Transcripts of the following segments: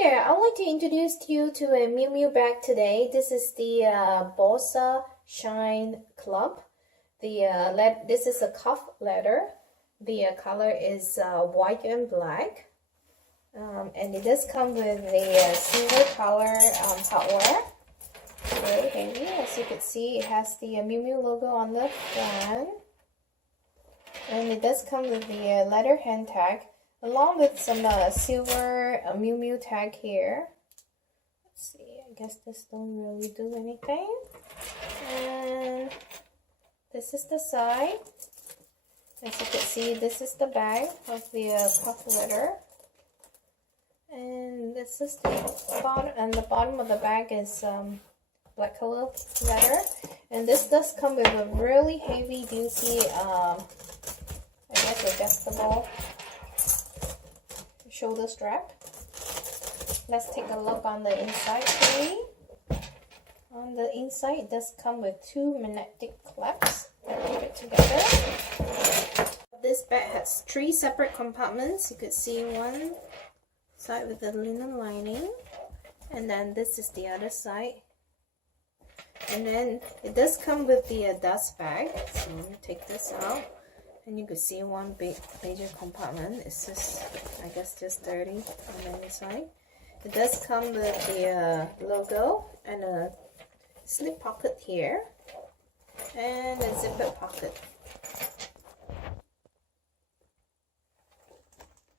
Hi there, I'd like to introduce you to a Miu Miu bag today. This is the Borsa Shine Club. This is a cuff leather. The color is white and black. And it does come with the silver color hardware. Very heavy. As you can see, it has the Miu Miu logo on the front. And it does come with the leather hand tag, along with some silver Miu Miu tag here. Let's see, I guess this don't really do anything. And this is the side. As you can see, this is the bag of the puff leather. And this is the bottom, and the bottom of the bag is black color leather. And this does come with a really heavy duty, I guess adjustable shoulder strap. Let's take a look on the inside, please. On the inside, it does come with two magnetic clips that keep it together. This bag has three separate compartments. You could see one side with the linen lining, and then this is the other side. And then it does come with the dust bag. So let me take this out. And you can see one big major compartment. It's just, I guess, just dirty on the inside. It does come with the logo and a slip pocket here and a zipper pocket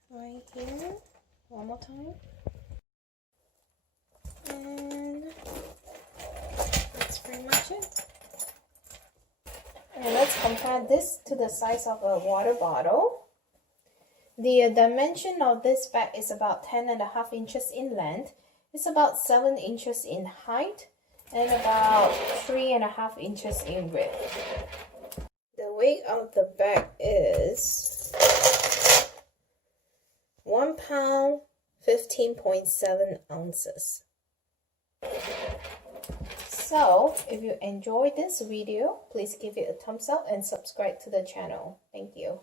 right here. One more time. And that's pretty much it. And let's compare this to the size of a water bottle. The dimension of this bag is about 10.5 inches in length. It's about 7 inches in height and about 3.5 inches in width. The weight of the bag is 1 pound 15.7 ounces. So, if you enjoyed this video, please give it a thumbs up and subscribe to the channel. Thank you.